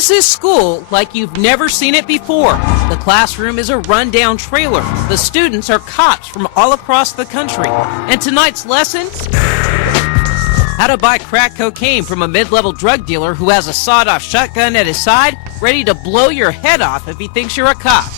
This is school like you've never seen it before. The classroom is a rundown trailer. The students are cops from all across the country. And tonight's lesson? How to buy crack cocaine from a mid-level drug dealer who has a sawed-off shotgun at his side, ready to blow your head off if he thinks you're a cop.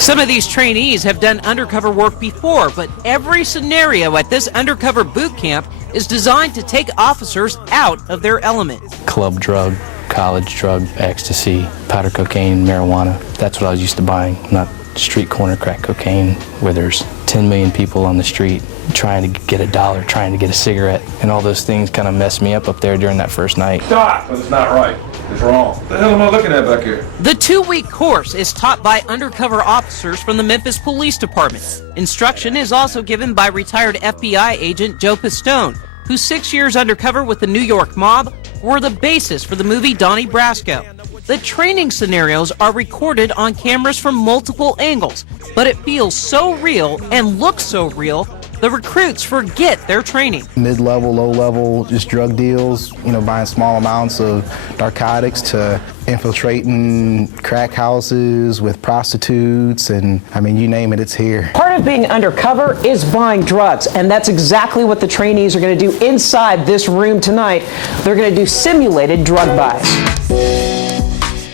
Some of these trainees have done undercover work before, but every scenario at this undercover boot camp is designed to take officers out of their element. Club drug, college drug, ecstasy, powder cocaine, marijuana. That's what I was used to buying, not street corner crack cocaine where there's 10 million people on the street trying to get a dollar, trying to get a cigarette. And all those things kind of messed me up there during that first night. Stop! But it's not right. It's wrong. What the hell am I looking at back here? The 2-week course is taught by undercover officers from the Memphis Police Department. Instruction is also given by retired FBI agent Joe Pistone, whose 6 years undercover with the New York mob were the basis for the movie Donnie Brasco. The training scenarios are recorded on cameras from multiple angles, but it feels so real and looks so real, the recruits forget their training. Mid-level, low-level, just drug deals, buying small amounts of narcotics to infiltrating crack houses with prostitutes, and you name it, it's here. Part of being undercover is buying drugs, and that's exactly what the trainees are going to do inside this room tonight. They're going to do simulated drug buys.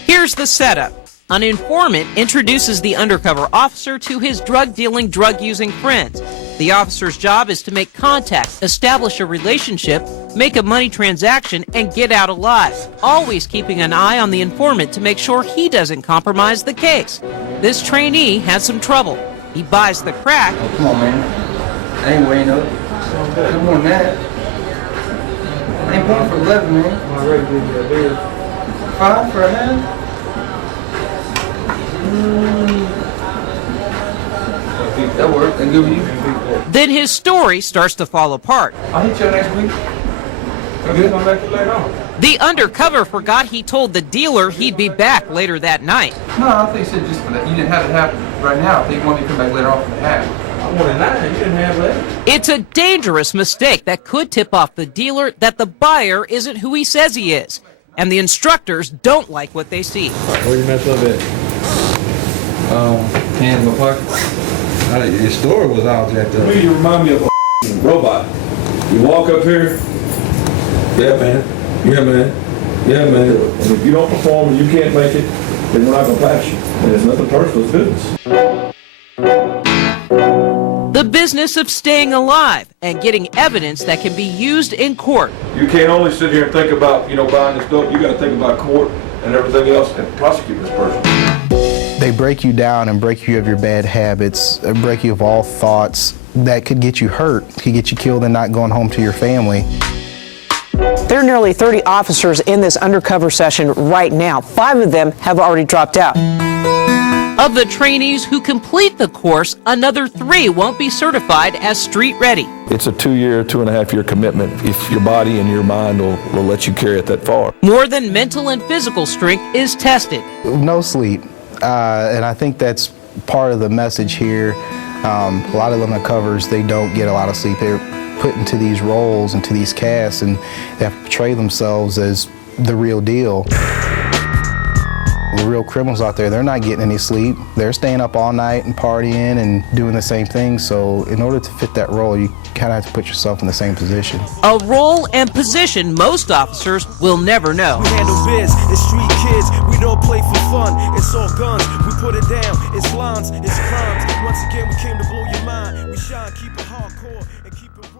Here's the setup. An informant introduces the undercover officer to his drug-dealing, drug-using friends. The officer's job is to make contact, establish a relationship, make a money transaction, and get out alive, always keeping an eye on the informant to make sure he doesn't compromise the case. This trainee has some trouble. He buys the crack. Oh, come on, man. I ain't weighing up. Come on, man. I ain't going for 11, man. 5 for a hand? That worked. That good with you? Then his story starts to fall apart. I'll hit you next week. Okay. Come back later on. The undercover forgot he told the dealer he'd be back later that night. No, I think he said just for that. You didn't have it happen right now. I think you want me to come back later on for the half. I wanted 9. You didn't have that. It's a dangerous mistake that could tip off the dealer that the buyer isn't who he says he is. And the instructors don't like what they see. Where'd you mess up at? Hands in my pocket. Your story was all jacked up. You remind me of a robot. You walk up here. Yeah, man. Yeah, man. Yeah, man. And if you don't perform and you can't make it, then we're not going to pass you. And it's nothing personal, it's business. The business of staying alive and getting evidence that can be used in court. You can't only sit here and think about, buying this dope. You got to think about court and everything else and prosecute this person. They break you down and break you of your bad habits, break you of all thoughts that could get you hurt, could get you killed and not going home to your family. There are nearly 30 officers in this undercover session right now. 5 of them have already dropped out. Of the trainees who complete the course, another 3 won't be certified as street ready. It's a 2-year, 2.5-year commitment if your body and your mind will let you carry it that far. More than mental and physical strength is tested. No sleep. And I think that's part of the message here. A lot of the undercovers, they don't get a lot of sleep. They're put into these roles, into these casts, and they have to portray themselves as the real deal. The real criminals out there, they're not getting any sleep. They're staying up all night and partying and doing the same thing. So in order to fit that role, you kind of have to put yourself in the same position. A role and position most officers will never know. We handle biz, it's street kids, we don't play for fun. It's all guns, we put it down, it's lines, it's crimes. Once again, we came to blow your mind. We shine, keep it hardcore, and keep it